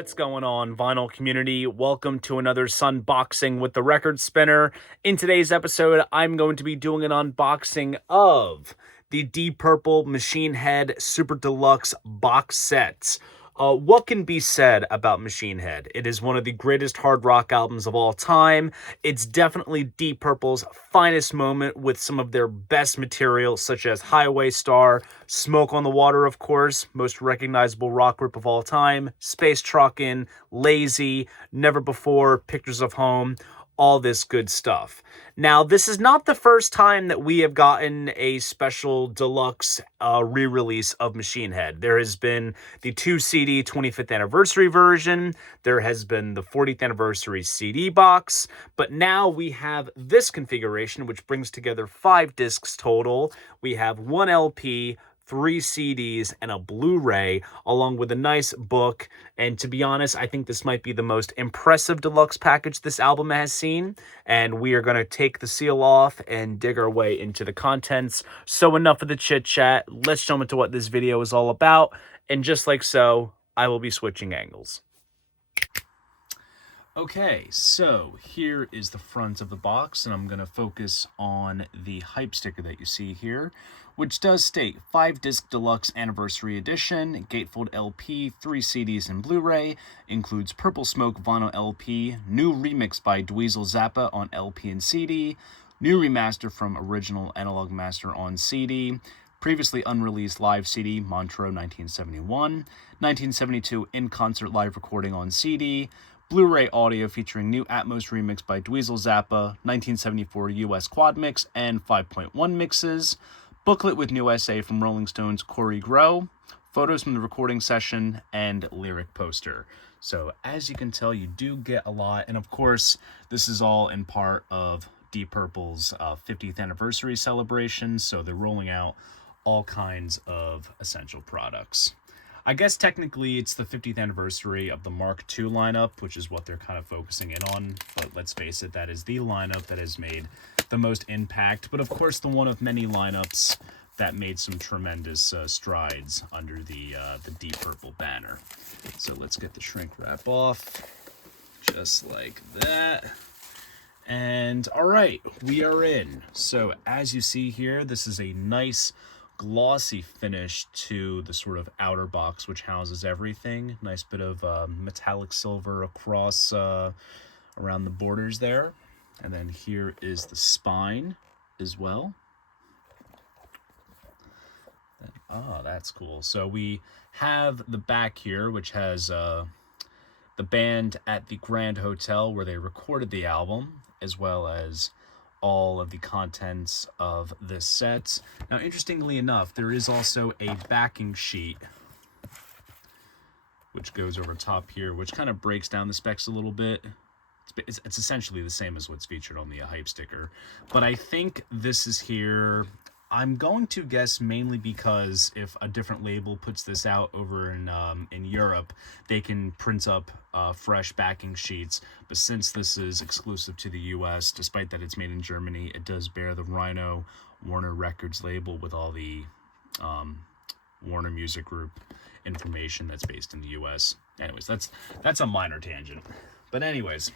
What's going on, vinyl community? Welcome to another Sunboxing with the Record Spinner. In today's episode, I'm going to be doing an unboxing of the Deep Purple Machine Head Super Deluxe box set. What can be said about Machine Head? It is one of the greatest hard rock albums of all time. It's definitely Deep Purple's finest moment with some of their best material, such as Highway Star, Smoke on the Water, of course, most recognizable rock group of all time, Space Truckin', Lazy, Never Before, Pictures of Home, all this good stuff. Now, this is not the first time that we have gotten a special deluxe re-release of Machine Head. There has been the 2 CD 25th anniversary version. There has been the 40th anniversary CD box. But now we have this configuration, which brings together 5 discs total. We have 1 LP, 3 CDs, and a Blu-ray, along with a nice book. And to be honest, I think this might be the most impressive deluxe package this album has seen. And we are going to take the seal off and dig our way into the contents. So enough of the chit-chat. Let's jump into what this video is all about. And just like so, I will be switching angles. Okay, so here is the front of the box, and I'm going to focus on the hype sticker that you see here, which does state 5-disc deluxe anniversary edition, gatefold LP, 3 CDs and Blu-ray, includes Purple Smoke vinyl LP, new remix by Dweezil Zappa on LP and CD, new remaster from original analog master on CD, previously unreleased live CD, Montreux 1971, 1972 in-concert live recording on CD, Blu-ray audio featuring new Atmos remix by Dweezil Zappa, 1974 US quad mix and 5.1 mixes, booklet with new essay from Rolling Stone's Corey Grow, photos from the recording session, and lyric poster. So as you can tell, you do get a lot, and of course, this is all in part of Deep Purple's 50th anniversary celebration, so they're rolling out all kinds of essential products. I guess technically it's the 50th anniversary of the Mark II lineup, which is what they're kind of focusing in on. But let's face it, that is the lineup that has made the most impact. But of course, the one of many lineups that made some tremendous strides under the Deep Purple banner. So let's get the shrink wrap off, just like that. And all right, we are in. So as you see here, this is a nice glossy finish to the sort of outer box, which houses everything. Nice bit of metallic silver across around the borders there. And then here is the spine as well. Oh, that's cool. So we have the back here, which has the band at the Grand Hotel where they recorded the album, as well as all of the contents of this set. Now, interestingly enough, there is also a backing sheet which goes over top here, which kind of breaks down the specs a little bit. It's essentially the same as what's featured on the hype sticker. But I think this is here, I'm going to guess mainly because if a different label puts this out over in Europe, they can print up fresh backing sheets. But since this is exclusive to the US, despite that it's made in Germany, it does bear the Rhino Warner Records label with all the Warner Music Group information that's based in the US. Anyways, that's a minor tangent. But anyways,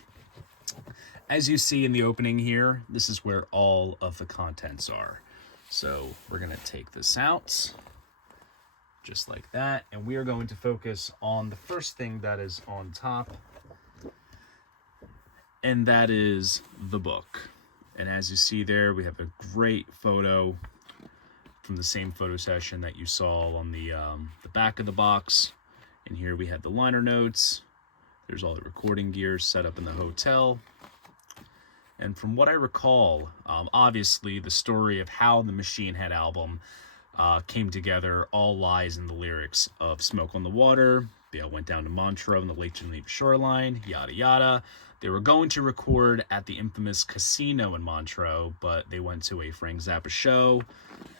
as you see in the opening here, this is where all of the contents are. So we're going to take this out, just like that, and we are going to focus on the first thing that is on top, and that is the book. And as you see there, we have a great photo from the same photo session that you saw on the back of the box. And here we have the liner notes. There's all the recording gear set up in the hotel. And from what I recall, obviously the story of how the Machine Head album came together all lies in the lyrics of Smoke on the Water. They all went down to Montreux on the Lake Geneva shoreline, yada yada. They were going to record at the infamous casino in Montreux, but they went to a Frank Zappa show.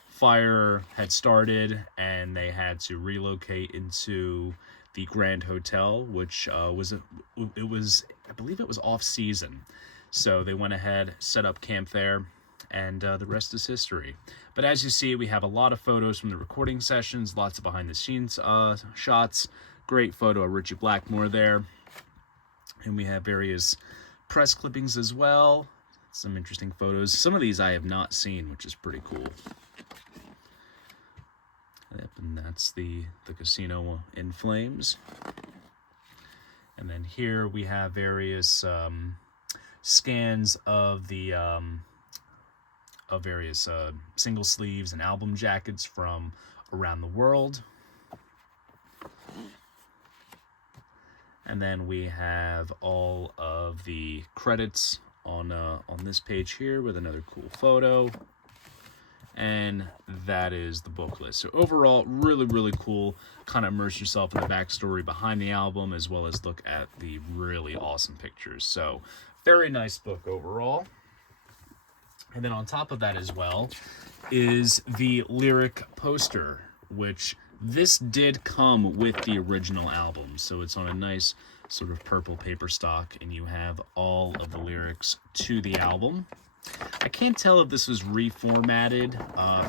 Fire had started, and they had to relocate into the Grand Hotel, which I believe it was off season. So they went ahead, set up camp there, and the rest is history. But as you see, we have a lot of photos from the recording sessions, lots of behind-the-scenes shots, Great photo of Richie Blackmore there. And we have various press clippings as well. Some interesting photos. Some of these I have not seen, which is pretty cool. Yep, and that's the casino in flames. And then here we have various scans of the various single sleeves and album jackets from around the world. And then we have all of the credits on this page here with another cool photo. And that is the book list. So overall, really, really cool. Kind of immerse yourself in the backstory behind the album, as well as look at the really awesome pictures. So very nice book overall. And then on top of that as well is the lyric poster, which this did come with the original album. So it's on a nice sort of purple paper stock, and you have all of the lyrics to the album. I can't tell if this was reformatted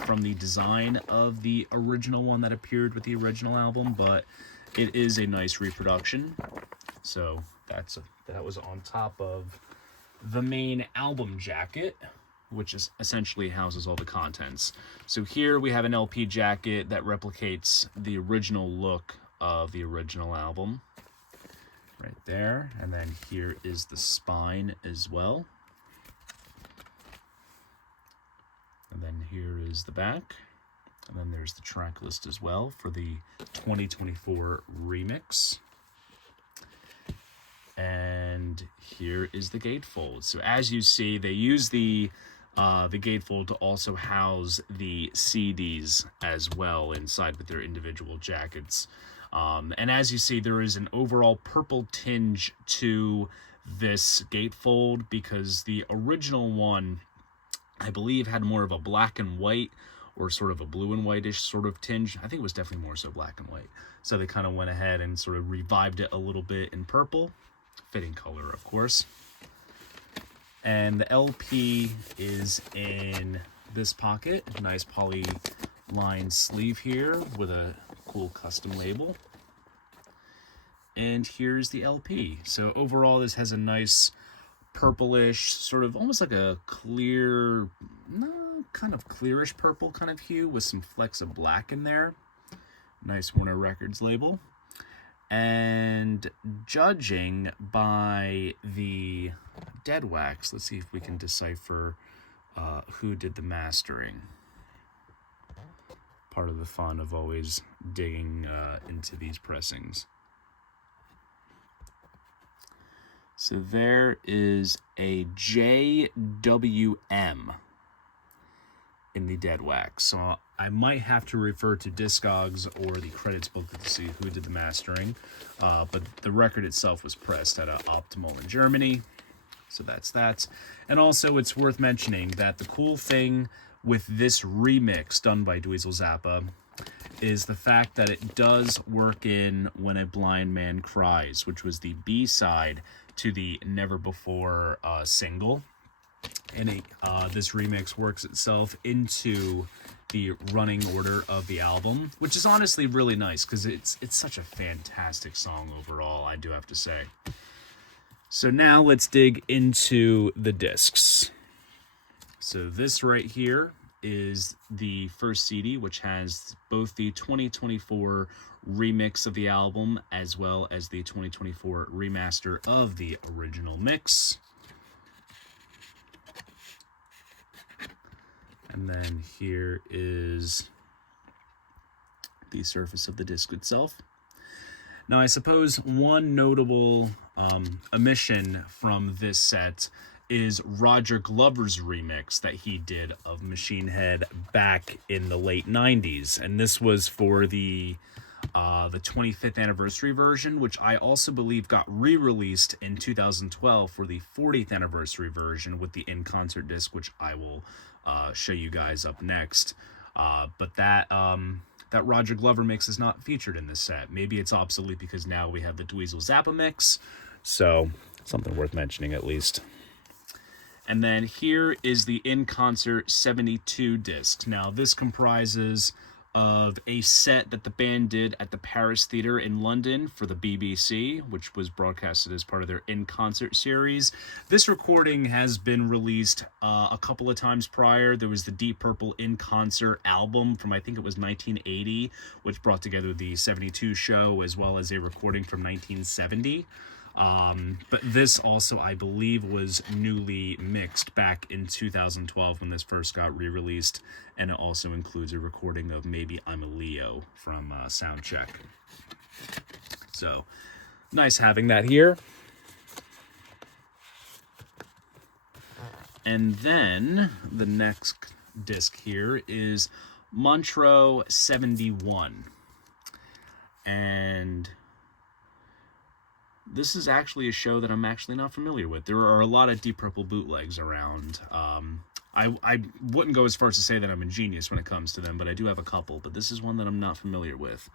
from the design of the original one that appeared with the original album, but it is a nice reproduction. So that was on top of the main album jacket, which is essentially houses all the contents. So here we have an LP jacket that replicates the original look of the original album right there. And then here is the spine as well. And then here is the back. And then there's the track list as well for the 2024 remix. And here is the gatefold. So as you see, they use the gatefold to also house the CDs as well inside with their individual jackets. And as you see, there is an overall purple tinge to this gatefold because the original one, I believe, had more of a black and white or sort of a blue and whitish sort of tinge. I think it was definitely more so black and white. So they kind of went ahead and sort of revived it a little bit in purple. Fitting color, of course. And the LP is in this pocket. Nice poly-lined sleeve here with a cool custom label. And here's the LP. So overall, this has a nice purplish, sort of almost like a clear, kind of clearish purple kind of hue with some flecks of black in there. Nice Warner Records label. And judging by the dead wax, let's see if we can decipher who did the mastering. Part of the fun of always digging into these pressings. So there is a JWM in the dead wax. So I might have to refer to Discogs or the credits booklet to see who did the mastering. But the record itself was pressed at Optimal in Germany. So that's that. And also it's worth mentioning that the cool thing with this remix done by Dweezil Zappa is the fact that it does work in When a Blind Man Cries, which was the B-side to the Never Before single. And this remix works itself into the running order of the album, which is honestly really nice because it's such a fantastic song overall, I do have to say. So now let's dig into the discs. So this right here is the first CD, which has both the 2024 remix of the album as well as the 2024 remaster of the original mix. And then here is the surface of the disc itself. Now, I suppose one notable omission from this set is Roger Glover's remix that he did of Machine Head back in the late 90s. And this was for the 25th anniversary version, which I also believe got re-released in 2012 for the 40th anniversary version with the in-concert disc, which I will show you guys up next. But that Roger Glover mix is not featured in this set. Maybe it's obsolete because now we have the Dweezil Zappa mix. So something worth mentioning at least. And then here is the in-concert 72 disc. Now this comprises of a set that the band did at the Paris Theatre in London for the BBC, which was broadcasted as part of their In Concert series. This recording has been released a couple of times prior. There was the Deep Purple In Concert album from, I think it was 1980, which brought together the 72 show as well as a recording from 1970. But this also, I believe, was newly mixed back in 2012 when this first got re-released, and it also includes a recording of Maybe I'm a Leo from Soundcheck. So, nice having that here. And then, the next disc here is Montreux 71. And this is actually a show that I'm actually not familiar with. There are a lot of Deep Purple bootlegs around. I wouldn't go as far as to say that I'm a genius when it comes to them, but I do have a couple. But this is one that I'm not familiar with.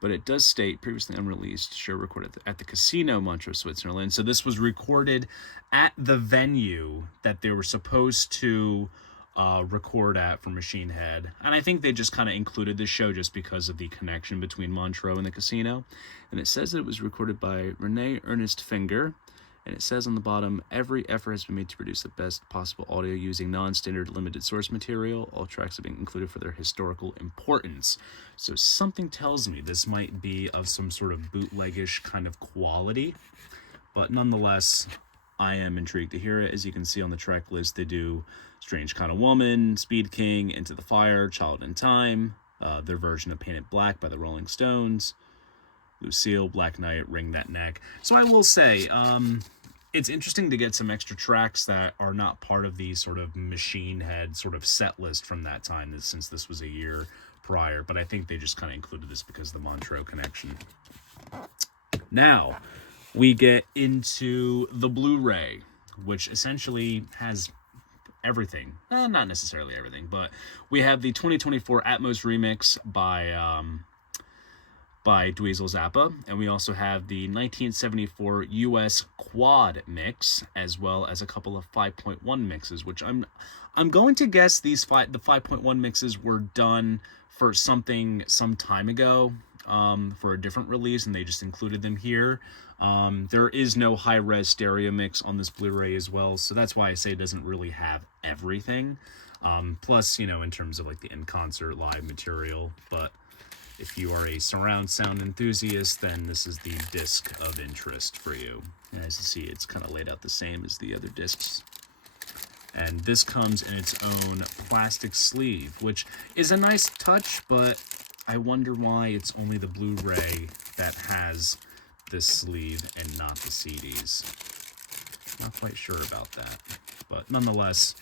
But it does state, previously unreleased, show recorded at the Casino, Montreux, Switzerland. So this was recorded at the venue that they were supposed to record at for Machine Head. And I think they just kind of included this show just because of the connection between Montreux and the Casino. And it says that it was recorded by Renee Ernest Finger. And it says on the bottom, every effort has been made to produce the best possible audio using non-standard limited source material. All tracks have been included for their historical importance. So something tells me this might be of some sort of bootleggish kind of quality. But nonetheless, I am intrigued to hear it. As you can see on the track list, they do Strange Kind of Woman, Speed King, Into the Fire, Child in Time, their version of Paint It Black by the Rolling Stones, Lucille, Black Knight, Ring That Neck. So I will say, it's interesting to get some extra tracks that are not part of the sort of Machine Head sort of set list from that time, since this was a year prior. But I think they just kind of included this because of the Montreux connection. Now, we get into the Blu-ray, which essentially has everything. Not necessarily everything, but we have the 2024 Atmos remix by Dweezil Zappa, and we also have the 1974 US Quad mix, as well as a couple of 5.1 mixes, which I'm going to guess the 5.1 mixes were done for something some time ago, for a different release, and they just included them here. There is no high-res stereo mix on this Blu-ray as well, so that's why I say it doesn't really have everything. Plus, you know, in terms of like the in-concert live material, but if you are a surround sound enthusiast, then this is the disc of interest for you. And as you see, it's kind of laid out the same as the other discs. And this comes in its own plastic sleeve, which is a nice touch, but I wonder why it's only the Blu-ray that has this sleeve and not the CDs. Not quite sure about that. But nonetheless,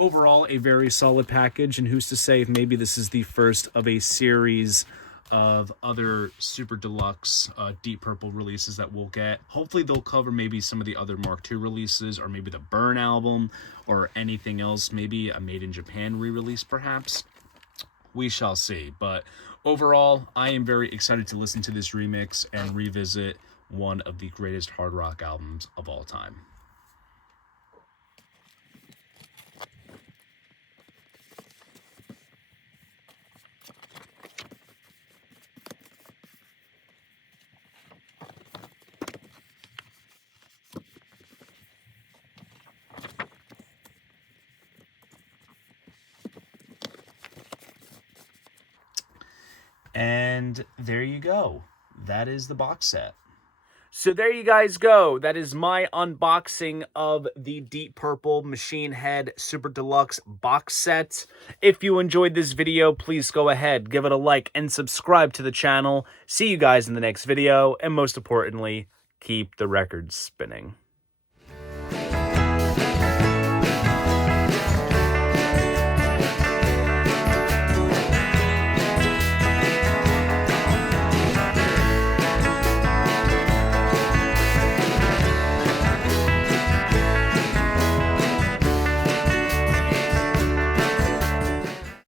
overall, a very solid package. And who's to say if maybe this is the first of a series of other super deluxe Deep Purple releases that we'll get. Hopefully they'll cover maybe some of the other Mark II releases, or maybe the Burn album, or anything else, maybe a Made in Japan re-release perhaps. We shall see. But overall, I am very excited to listen to this remix and revisit one of the greatest hard rock albums of all time. And there you go. That is the box set. So there you guys go. That is my unboxing of the Deep Purple Machine Head Super Deluxe box set. If you enjoyed this video, please go ahead, give it a like, and subscribe to the channel. See you guys in the next video, and most importantly, keep the records spinning.